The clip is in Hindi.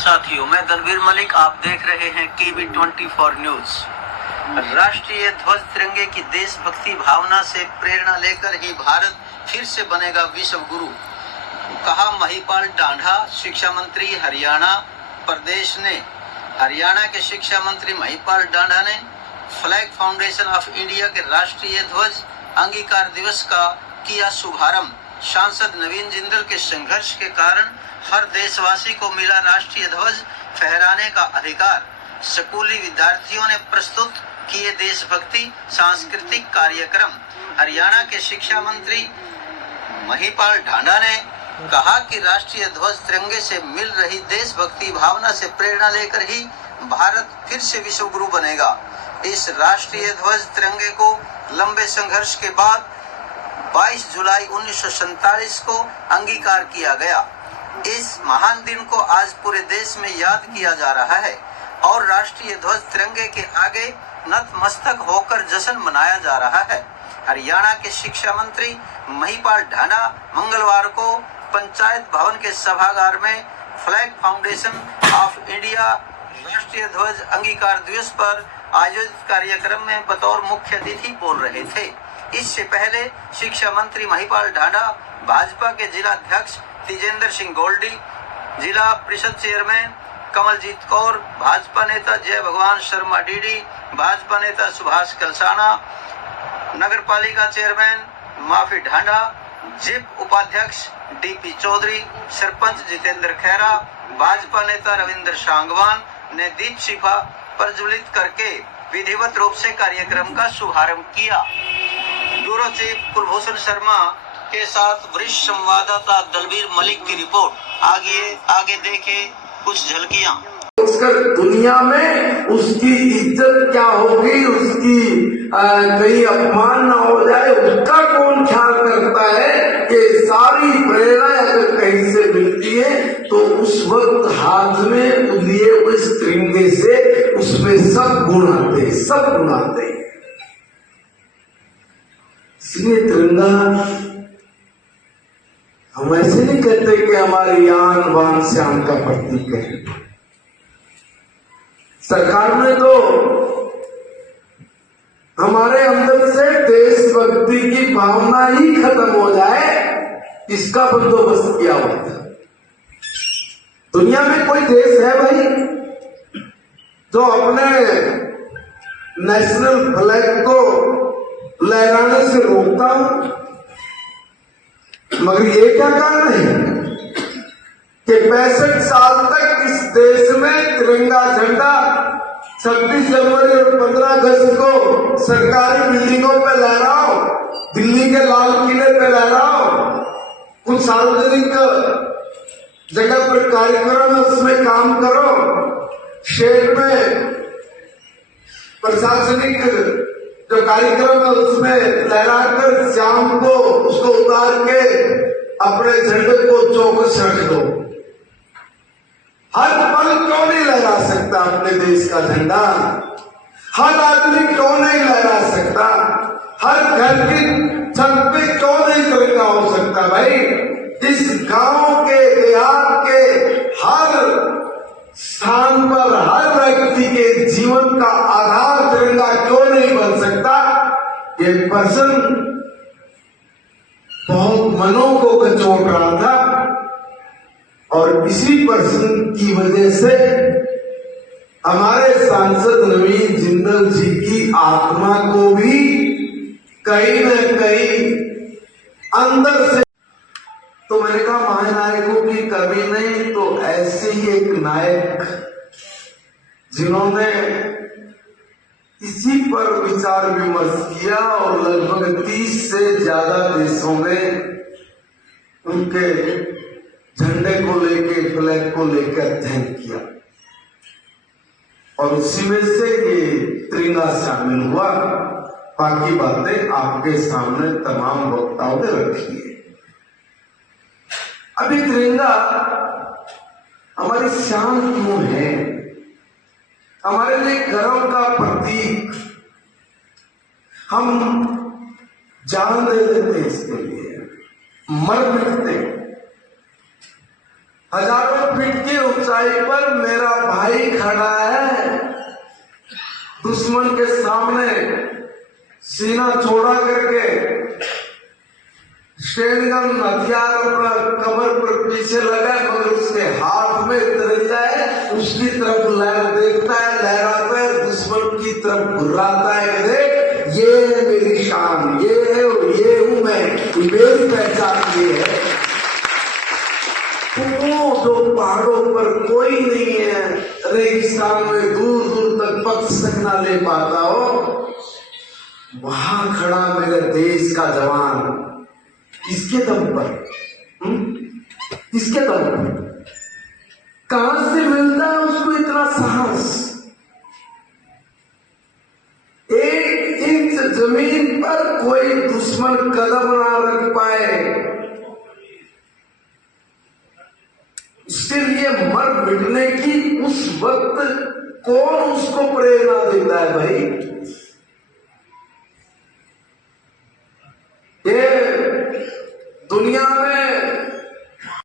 साथियों, मैं दलवीर मलिक, आप देख रहे हैं केबी 24 न्यूज। राष्ट्रीय ध्वज तिरंगे की देशभक्ति भावना से प्रेरणा लेकर ही भारत फिर से बनेगा विश्व गुरु, कहा महिपाल डांडा, शिक्षा मंत्री हरियाणा प्रदेश ने। हरियाणा के शिक्षा मंत्री महिपाल डांडा ने फ्लैग फाउंडेशन ऑफ इंडिया के राष्ट्रीय ध्वज अंगीकार दिवस का किया शुभारंभ। सांसद नवीन जिंदल के संघर्ष के कारण हर देशवासी को मिला राष्ट्रीय ध्वज फहराने का अधिकार। स्कूली विद्यार्थियों ने प्रस्तुत किए देशभक्ति सांस्कृतिक कार्यक्रम। हरियाणा के शिक्षा मंत्री महिपाल डांडा ने कहा कि राष्ट्रीय ध्वज तिरंगे से मिल रही देशभक्ति भावना से प्रेरणा लेकर ही भारत फिर से विश्व गुरु बनेगा। इस राष्ट्रीय ध्वज तिरंगे को लंबे संघर्ष के बाद 22 जुलाई 1947 को अंगीकार किया गया। इस महान दिन को आज पूरे देश में याद किया जा रहा है और राष्ट्रीय ध्वज तिरंगे के आगे नतमस्तक होकर जश्न मनाया जा रहा है। हरियाणा के शिक्षा मंत्री महिपाल डांडा मंगलवार को पंचायत भवन के सभागार में फ्लैग फाउंडेशन ऑफ इंडिया राष्ट्रीय ध्वज अंगीकार दिवस पर आयोजित कार्यक्रम में बतौर मुख्य अतिथि बोल रहे थे। इससे पहले शिक्षा मंत्री महिपाल डांडा भाजपा के जिला अध्यक्ष तेजेंद्र सिंह गोल्डी, जिला परिषद चेयरमैन कमलजीत कौर, भाजपा नेता जय भगवान शर्मा डीडी, भाजपा नेता सुभाष कलसाना, नगर पालिका चेयरमैन माफी ढांडा, जिप उपाध्यक्ष डीपी चौधरी, सरपंच जितेंद्र खैरा, भाजपा नेता रविंद्र सांगवान ने दीप शिखा प्रज्वलित करके विधिवत रूप से कार्यक्रम का शुभारंभ किया। ब्यूरो चीफ कुलभूषण शर्मा के साथ वरिष्ठ संवाददाता दलवीर मलिक की रिपोर्ट। आगे देखे कुछ झलकियां। दुनिया में उसकी इज्जत क्या होगी, उसकी कहीं अपमान न हो जाए, उसका कौन ख्याल करता है। कि सारी प्रेरणा अगर कहीं से मिलती है तो उस वक्त हाथ में लिए हुए तिरंगे से उसमें सब गुण आते, सब गुण आते। इसलिए तिरंगा हम ऐसे नहीं कहते कि हमारी आन बान शान का प्रतीक है। सरकार ने तो हमारे अंदर से देशभक्ति की भावना ही खत्म हो जाए इसका बंदोबस्त किया हुआ था। दुनिया में कोई देश है भाई जो अपने नेशनल फ्लैग को लहराने से रोकता हो? मगर ये क्या कारण है कि 65 साल तक इस देश में तिरंगा झंडा 26 जनवरी और 15 अगस्त को सरकारी बिल्डिंगों पे लहराओ, दिल्ली के लाल किले पे लहराओ, कुछ सार्वजनिक जगह पर कार्यक्रम है उसमें काम करो, शहर में प्रशासनिक जो कार्यक्रम है उसमें लहराकर शाम को उसको उतार के अपने झंडे को चौकस रख दो। हर पल क्यों नहीं लहरा सकता अपने देश का झंडा? हर आदमी क्यों नहीं लहरा सकता? हर घर की छत पे क्यों नहीं तिरंगा हो सकता? भाई इस गांव के देहात के हर स्थान पर हर व्यक्ति के जीवन का आधार तिरंगा क्यों नहीं बन सकता? ये प्रश्न बहुत मनों को कचोट रहा था और इसी प्रश्न की वजह से हमारे सांसद नवीन जिंदल जी की आत्मा को भी कहीं न कहीं अंदर से, तो मैंने कहा महानायकों की कमी नहीं तो ऐसे ही एक नायक जिन्होंने इसी पर विचार विमर्श किया और लगभग 30 से ज्यादा देशों में उनके झंडे को लेके, फ्लैग को लेकर अध्ययन किया और उसी में से ये तिरंगा शामिल हुआ। बाकी बातें आपके सामने तमाम वक्ताओं ने रखी है। अभी तिरंगा हमारी शान क्यों है? हमारे लिए गर्व का प्रतीक। हम जान दे देते इसके लिए, मर मिटते। हजारों फीट की ऊंचाई पर मेरा भाई खड़ा है, दुश्मन के सामने सीना छोड़ा करके स्टेनगन हथियार अपना कमर पर पीछे लगा, मगर उसके हाथ में तिरंगा है, उसकी तरफ लहर देखता है, लहराता है, दुश्मन की तरफ घुराता है, देख ये है मेरी शान, ये है और ये हूं मैं, मेरी पहचान ये है। वो जो पहाड़ों पर कोई नहीं है, रेगिस्तान में दूर दूर तक पक्ष तक ना ले पाता हो, वहां खड़ा मेरे देश का जवान, किसके दम पर? किसके दम पर? कहां से मिलता है उसको इतना साहस? 1 इंच जमीन पर कोई दुश्मन कदम ना रख पाए, इसके लिए मर मिटने की उस वक्त कौन उसको प्रेरणा देता है भाई?